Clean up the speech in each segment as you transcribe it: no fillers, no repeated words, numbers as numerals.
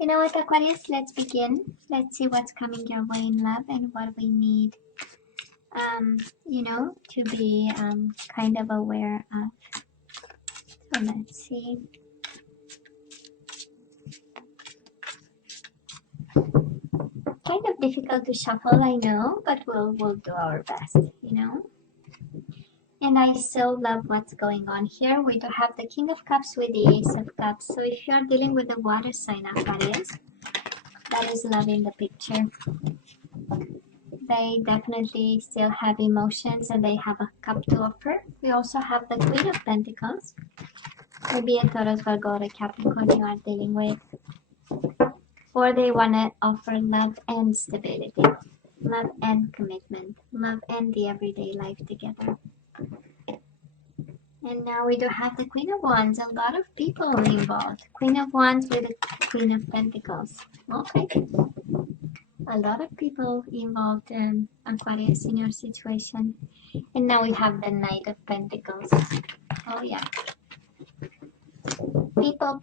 You know what, Aquarius? Let's begin. Let's see what's coming your way in love and what we need, you know, to be kind of aware of. So let's see. Kind of difficult to shuffle, I know, but we'll do our best, you know. And I so love what's going on here. We do have the King of Cups with the Ace of Cups. So if you are dealing with a water sign, Aquarius, that is love in the picture. They definitely still have emotions and they have a cup to offer. We also have the Queen of Pentacles. Maybe a Taurus, Virgo, or a Capricorn you are dealing with. Or they want to offer love and stability. Love and commitment. Love and the everyday life together. And now we do have the Queen of Wands. A lot of people involved. Queen of Wands with the Queen of Pentacles. Okay. A lot of people involved, Aquarius, in your situation. And now we have the Knight of Pentacles. Oh yeah.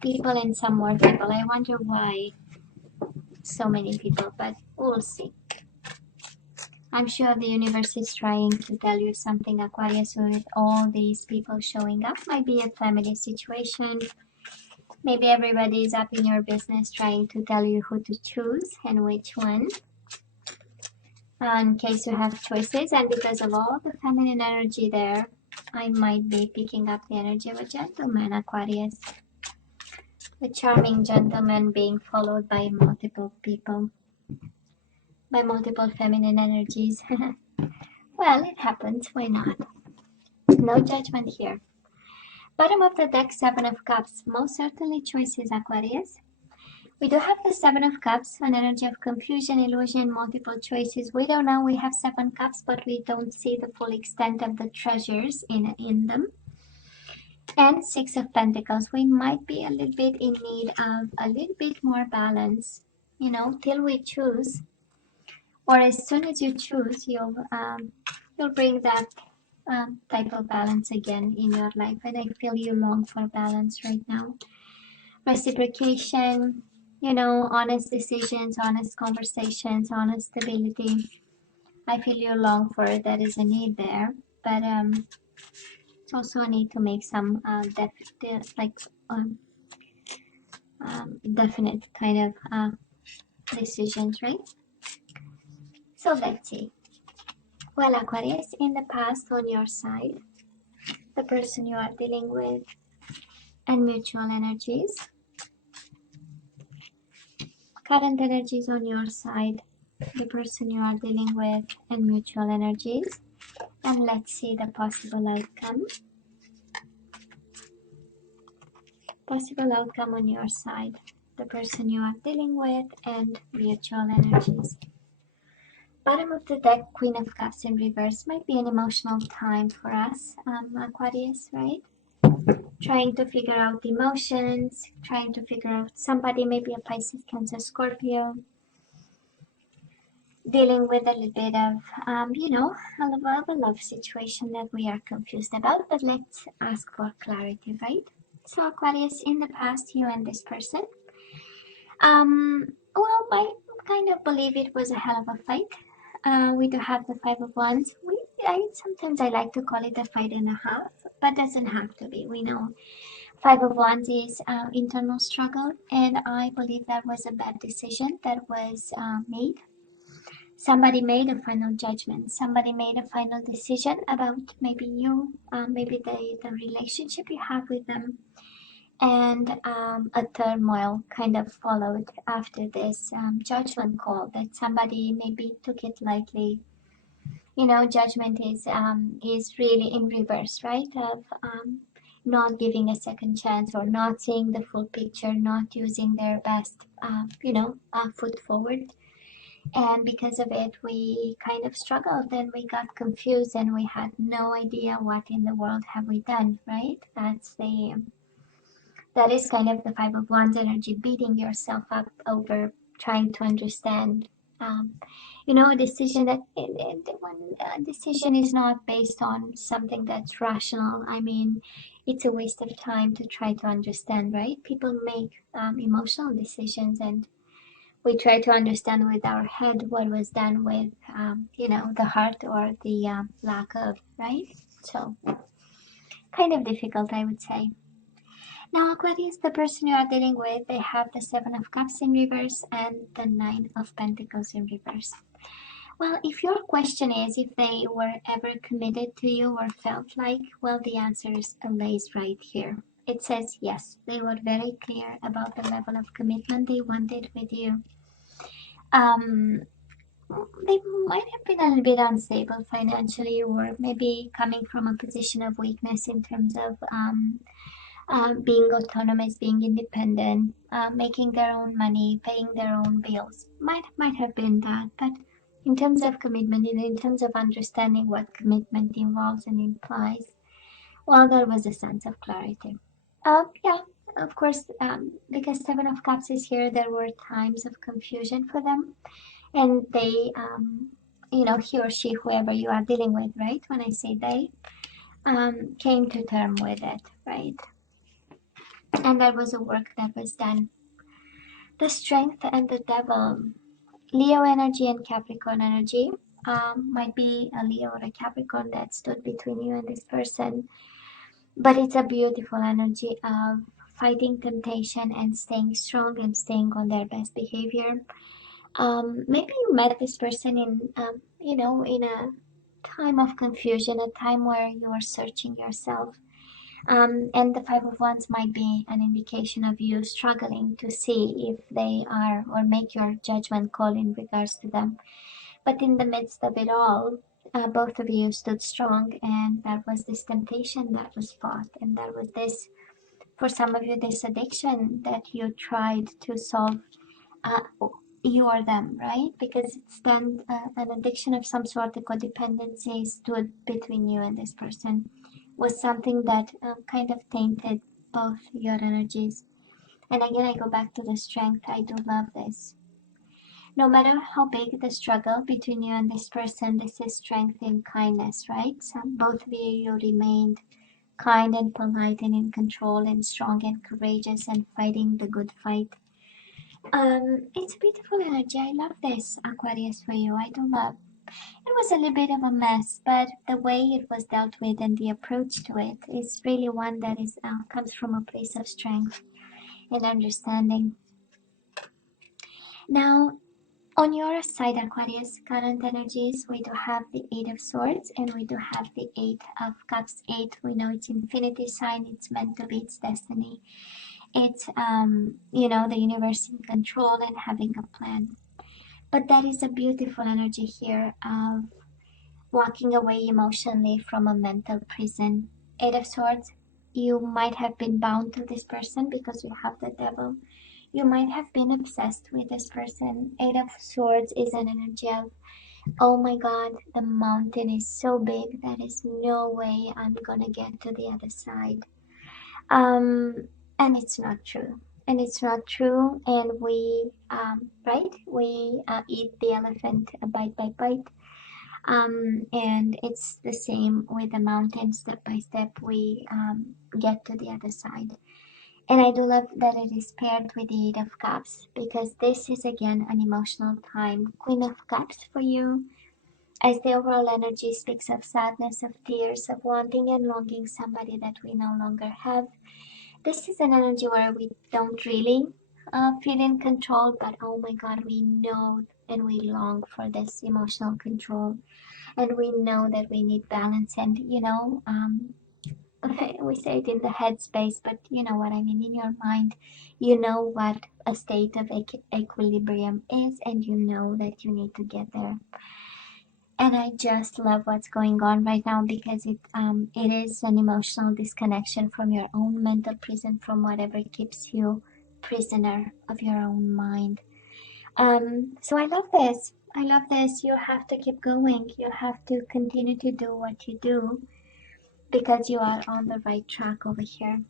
People, and some more people. I wonder why so many people, but we'll see. I'm sure the universe is trying to tell you something, Aquarius, with all these people showing up. Might be a family situation. Maybe everybody is up in your business trying to tell you who to choose and which one. In case you have choices, and because of all the feminine energy there, I might be picking up the energy of a gentleman, Aquarius. A charming gentleman being followed by multiple people, by multiple feminine energies. Well, it happens, why not? No judgment here. Bottom of the deck, Seven of Cups. Most certainly choices, Aquarius. We do have the Seven of Cups, an energy of confusion, illusion, multiple choices. We don't know, we have 7 cups, but we don't see the full extent of the treasures in them. And Six of Pentacles. We might be a little bit in need of a little bit more balance, you know, till we choose. Or as soon as you choose, you'll bring that type of balance again in your life. And I feel you long for balance right now. Reciprocation, you know, honest decisions, honest conversations, honest stability. I feel you long for it. That is a need there. But it's also a need to make some definite kind of decisions, right? So let's see. Well, Aquarius, in the past on your side, the person you are dealing with, and mutual energies. Current energies on your side, the person you are dealing with, and mutual energies. And let's see the possible outcome. Possible outcome on your side, the person you are dealing with, and mutual energies. Bottom of the deck, Queen of Cups in reverse. Might be an emotional time for us, Aquarius, right? Trying to figure out emotions, trying to figure out somebody, maybe a Pisces, Cancer, Scorpio, dealing with a little bit of, you know, a love situation that we are confused about. But let's ask for clarity, right? So Aquarius, in the past, you and this person, well, I kind of believe it was a hell of a fight. We do have the Five of Wands. Sometimes I like to call it a fight and a half, but doesn't have to be. We know Five of Wands is internal struggle, and I believe that was a bad decision that was made. Somebody made a final judgment. Somebody made a final decision about maybe you, maybe the relationship you have with them. And a turmoil kind of followed after this judgment call that somebody maybe took it lightly. You know, judgment is really in reverse, right? Of not giving a second chance or not seeing the full picture, not using their best, foot forward. And because of it, we kind of struggled and we got confused and we had no idea what in the world have we done, right? That is kind of the Five of Wands energy, beating yourself up over trying to understand, a decision that one decision is not based on something that's rational. I mean, it's a waste of time to try to understand, right? People make emotional decisions, and we try to understand with our head what was done with, you know, the heart or the lack of, right? So kind of difficult, I would say. Now, Aquarius, the person you are dealing with, they have the Seven of Cups in reverse and the Nine of Pentacles in reverse. Well, if your question is if they were ever committed to you or felt like, well, the answer lays right here. It says yes, they were very clear about the level of commitment they wanted with you. They might have been a little bit unstable financially, or maybe coming from a position of weakness in terms of being autonomous, being independent, making their own money, paying their own bills. Might have been that, but in terms of commitment, in terms of understanding what commitment involves and implies, well, there was a sense of clarity. Yeah, of course, because Seven of Cups is here, there were times of confusion for them, and they, you know, he or she, whoever you are dealing with, right? When I say they, came to term with it, right? And there was a work that was done. The Strength and the Devil, Leo energy and Capricorn energy. Might be a Leo or a Capricorn that stood between you and this person, but it's a beautiful energy of fighting temptation and staying strong and staying on their best behavior. Maybe you met this person in, you know, in a time of confusion, a time where you are searching yourself. And the Five of Wands might be an indication of you struggling to see if they are, or make your judgment call in regards to them. But in the midst of it all, both of you stood strong, and there was this temptation that was fought, and there was this, for some of you, this addiction that you tried to solve, you or them, right? Because it's then an addiction of some sort, a codependency stood between you and this person, was something that kind of tainted both your energies. And again, I go back to the Strength. I do love this. No matter how big the struggle between you and this person, this is strength in kindness, right? So both of you remained kind and polite and in control and strong and courageous and fighting the good fight. It's a beautiful energy. I love this, Aquarius, for you. I do love. It was a little bit of a mess, but the way it was dealt with and the approach to it is really one that is comes from a place of strength and understanding. Now, on your side, Aquarius, current energies, we do have the Eight of Swords and we do have the Eight of Cups. Eight, we know it's infinity sign, it's meant to be, it's destiny. It's, you know, the universe in control and having a plan. But that is a beautiful energy here of walking away emotionally from a mental prison. Eight of Swords, you might have been bound to this person because you have the Devil. You might have been obsessed with this person. Eight of Swords is an energy of, oh my God, the mountain is so big, there is no way I'm gonna get to the other side. And it's not true. And it's not true. And we, right? We eat the elephant bite by bite. And it's the same with the mountain. Step by step, we get to the other side. And I do love that it is paired with the Eight of Cups, because this is again an emotional time. Queen of Cups for you, as the overall energy speaks of sadness, of tears, of wanting and longing somebody that we no longer have. This is an energy where we don't really feel in control, but oh my God, we know and we long for this emotional control. And we know that we need balance, and you know, we say it in the headspace, but you know what I mean, in your mind, you know what a state of equilibrium is, and you know that you need to get there. And I just love what's going on right now, because it is an emotional disconnection from your own mental prison, from whatever keeps you prisoner of your own mind. So I love this. I love this. You have to keep going. You have to continue to do what you do, because you are on the right track over here.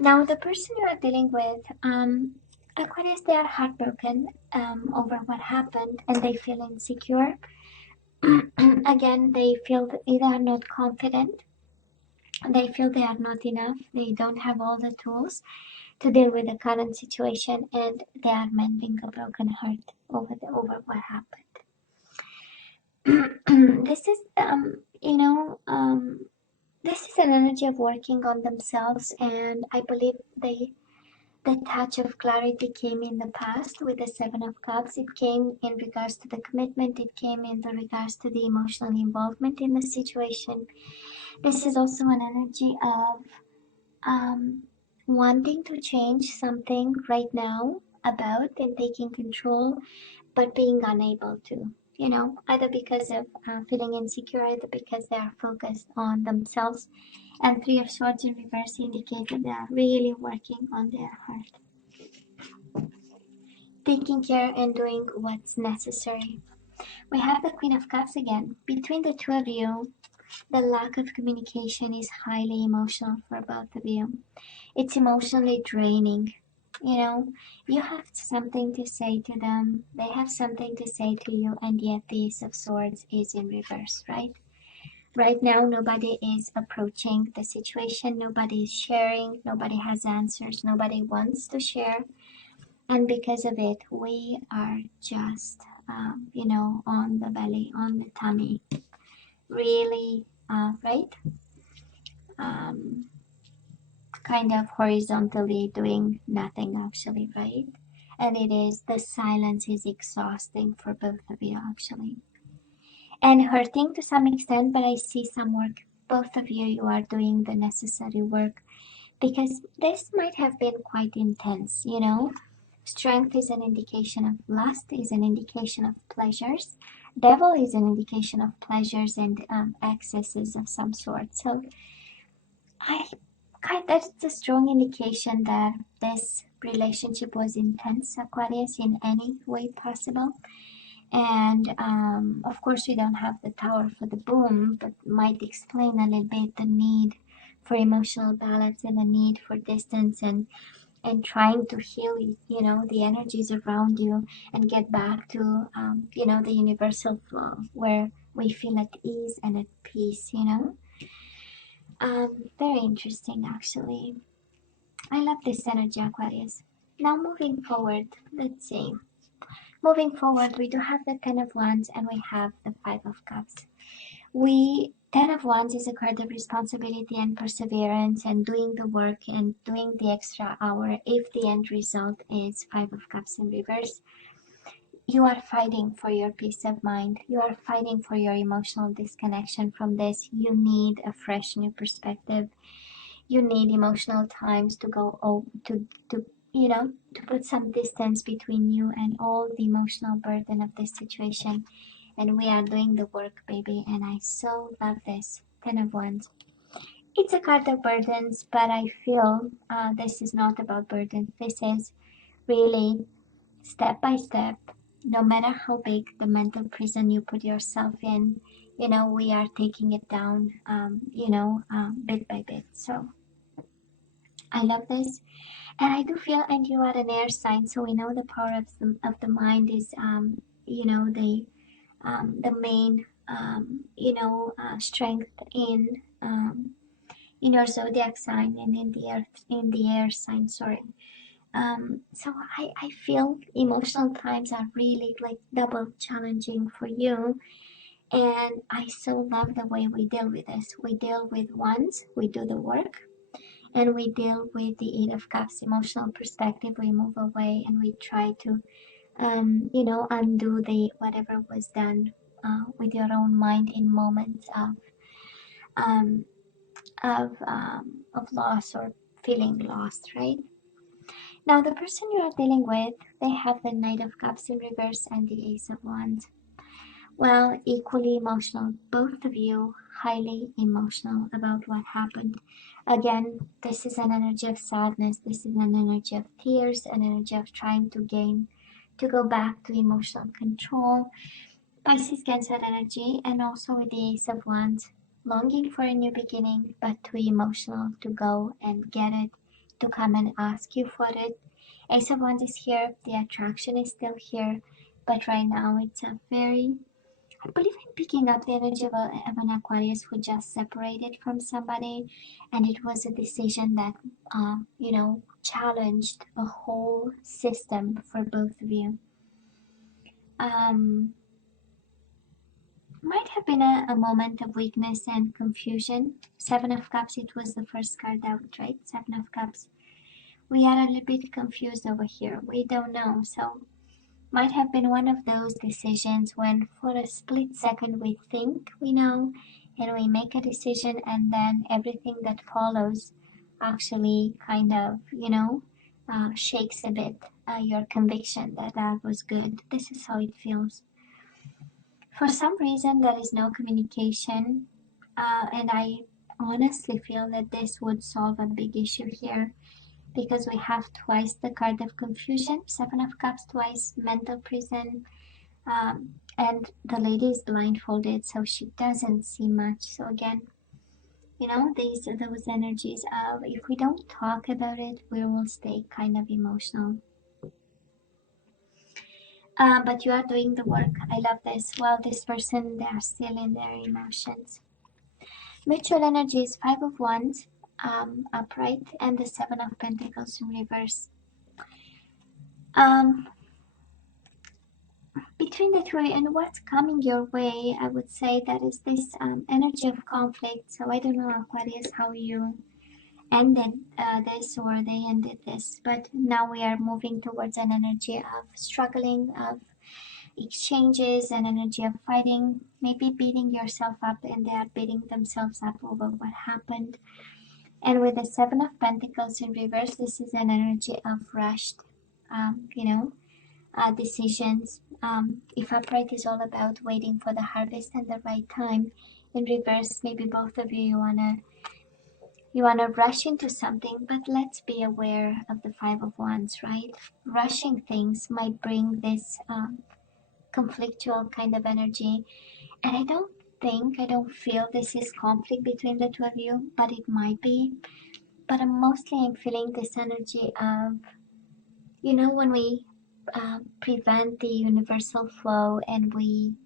Now, the person you are dealing with, Aquarius, they are heartbroken over what happened, and they feel insecure. Again, they feel that they are not confident They feel they are not enough. They don't have all the tools to deal with the current situation, and they are mending a broken heart over what happened. This is this is an energy of working on themselves, and I believe the touch of clarity came in the past with the Seven of Cups. It came in regards to the commitment. It came in the regards to the emotional involvement in the situation. This is also an energy of wanting to change something right now about and taking control, but being unable to. Either because of feeling insecure, either because they are focused on themselves. And Three of Swords in reverse indicate that they are really working on their heart, taking care and doing what's necessary. We have the Queen of Cups again. Between the two of you, the lack of communication is highly emotional for both of you. It's emotionally draining. You have something to say to them, they have something to say to you, and yet the Ace of Swords is in reverse, right? Right now, nobody is approaching the situation, nobody is sharing, nobody has answers, nobody wants to share. And because of it, we are just, on the belly, on the tummy, really, right? Kind of horizontally doing nothing, actually, right? And the silence is exhausting for both of you, actually. And hurting to some extent, but I see some work. Both of you are doing the necessary work, because this might have been quite intense. Strength is an indication of lust, is an indication of pleasures. Devil is an indication of pleasures and excesses of some sort. So that's a strong indication that this relationship was intense, Aquarius, in any way possible. And of course, we don't have the Tower for the boom, but might explain a little bit the need for emotional balance and the need for distance, and trying to heal, the energies around you, and get back to, the universal flow where we feel at ease and at peace. Very interesting, actually. I love this energy, Aquarius. Now, moving forward, let's see. Moving forward, we do have the Ten of Wands and we have the Five of Cups. Ten of Wands is a card of responsibility and perseverance and doing the work and doing the extra hour if the end result is Five of Cups in reverse. You are fighting for your peace of mind. You are fighting for your emotional disconnection from this. You need a fresh new perspective. You need emotional times to go to put some distance between you and all the emotional burden of this situation. And we are doing the work, baby, and I so love this. Ten of Wands. It's a card of burdens, but I feel this is not about burdens. This is really step by step. No matter how big the mental prison you put yourself in, we are taking it down, bit by bit. So I love this. And I do feel, and you are an air sign, so we know the power of the mind is, the main, strength in your zodiac sign and in the air sign. Sorry. So I feel emotional times are really like double challenging for you, and I so love the way we deal with this. We deal with wands, we do the work, and we deal with the Eight of Cups emotional perspective. We move away and we try to undo the whatever was done with your own mind in moments um, of loss or feeling lost, right? Now, the person you are dealing with, they have the Knight of Cups in reverse and the Ace of Wands. Well, equally emotional, both of you highly emotional about what happened. Again, this is an energy of sadness, this is an energy of tears, an energy of trying to go back to emotional control. Pisces, Cancer energy, and also with the Ace of Wands, longing for a new beginning, but too emotional to go and get it, to come and ask you for it. Ace of Wands is here, the attraction is still here, but right now it's a very I believe I'm picking up the energy of an Aquarius who just separated from somebody, and it was a decision that, you know, challenged a whole system for both of you. Might have been a moment of weakness and confusion. Seven of Cups, it was the first card out, right? Seven of Cups. We are a little bit confused over here. We don't know. So might have been one of those decisions when for a split second we think we know and we make a decision, and then everything that follows actually kind of, you know, shakes a bit your conviction that that was good. This is how it feels. For some reason, there is no communication, and I honestly feel that this would solve a big issue here because we have twice the card of confusion, Seven of Cups, twice mental prison, and the lady is blindfolded, so she doesn't see much. So again, you know, those energies of if we don't talk about it, we will stay kind of emotional. But you are doing the work. I love this. Well, this person, they are still in their emotions. Mutual energy is Five of Wands, upright, and the Seven of Pentacles in reverse. Between the three and what's coming your way, I would say that is this energy of conflict. So I don't know, Aquarius, how you ended this or they ended this, but now we are moving towards an energy of struggling, of exchanges, an energy of fighting, maybe beating yourself up, and they are beating themselves up over what happened. And with the Seven of Pentacles in reverse, this is an energy of rushed, you know, decisions. If upright is all about waiting for the harvest and the right time, in reverse, maybe both of you wanna rush into something, but let's be aware of the Five of Wands, right? Rushing things might bring this conflictual kind of energy, and I don't feel this is conflict between the two of you, but it might be. But I'm feeling this energy of, you know, when we prevent the universal flow and we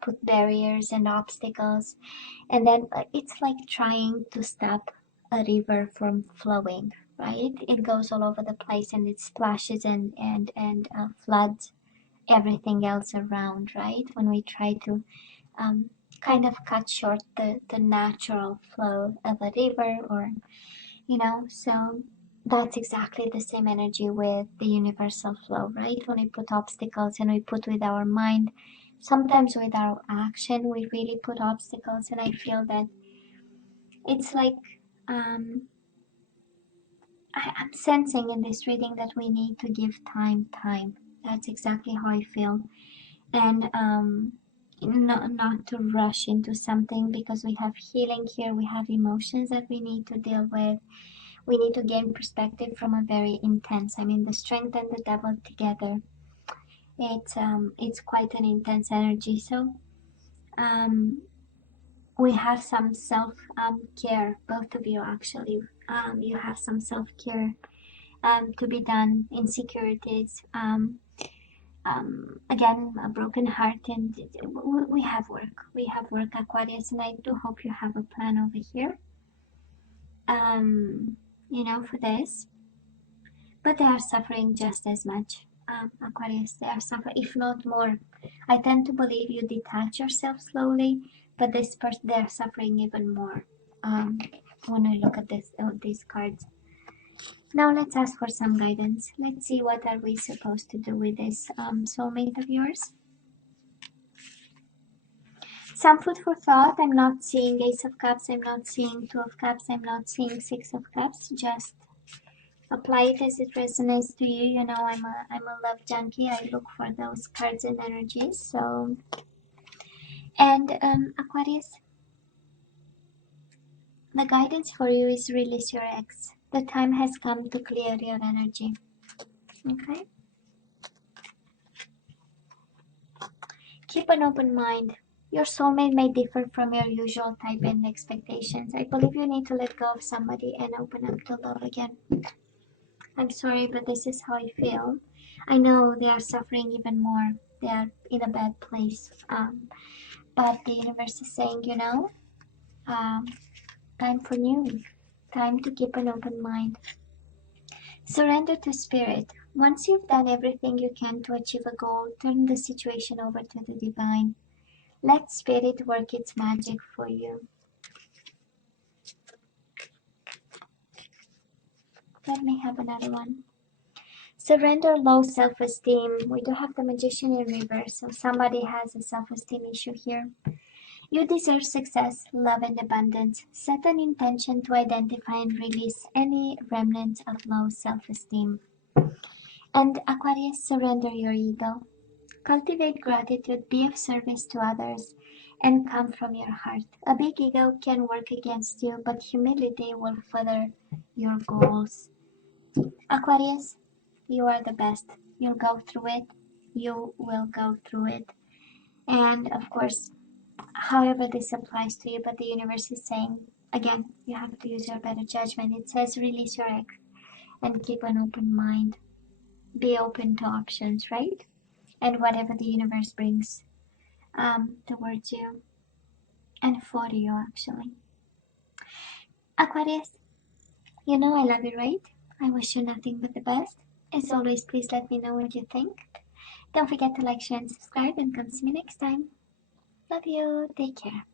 put barriers and obstacles, and then it's like trying to stop a river from flowing, right? It goes all over the place and it splashes and floods everything else around, right? When we try to kind of cut short the natural flow of a river, or, you know, so that's exactly the same energy with the universal flow, right? When we put obstacles and we put with our mind, sometimes with our action, we really put obstacles, and I feel that it's like I'm sensing in this reading that we need to give time. That's exactly how I feel. And not to rush into something, because we have healing here, we have emotions that we need to deal with. We need to gain perspective from a very intense, I mean, the strength and the devil together, it's quite an intense energy. So we have some self care, both of you actually. You have some self care to be done. Insecurities, again, a broken heart, and we have work. We have work, Aquarius, and I do hope you have a plan over here. You know, for this, but they are suffering just as much. Aquarius, they are suffering, if not more. I tend to believe you detach yourself slowly, but this person, they are suffering even more. When I look at these cards. Now let's ask for some guidance. Let's see, what are we supposed to do with this soulmate of yours? Some food for thought. I'm not seeing Ace of Cups. I'm not seeing Two of Cups. I'm not seeing Six of Cups. Just apply it as it resonates to you. You know, I'm a love junkie. I look for those cards and energies. So, and Aquarius, the guidance for you is release your ex. The time has come to clear your energy. Okay? Keep an open mind. Your soulmate may differ from your usual type and expectations. I believe you need to let go of somebody and open up to love again. I'm sorry, but this is how I feel. I know they are suffering even more. They are in a bad place. But the universe is saying, you know, um, time for new. Time to keep an open mind. Surrender to spirit. Once you've done everything you can to achieve a goal, turn the situation over to the divine. Let spirit work its magic for you. Let me have another one. Surrender low self-esteem. We do have the magician in reverse, so somebody has a self-esteem issue here. You deserve success, love, and abundance. Set an intention to identify and release any remnants of low self-esteem. And Aquarius, surrender your ego. Cultivate gratitude, be of service to others, and come from your heart. A big ego can work against you, but humility will further your goals. Aquarius, you are the best. You'll go through it. You will go through it. And of course, however this applies to you, but the universe is saying, again, you have to use your better judgment. It says release your ex and keep an open mind. Be open to options, right? And whatever the universe brings towards you and for you, actually. Aquarius, you know I love you, right? I wish you nothing but the best. As always, please let me know what you think. Don't forget to like, share, and subscribe, and come see me next time. Love you. Take care.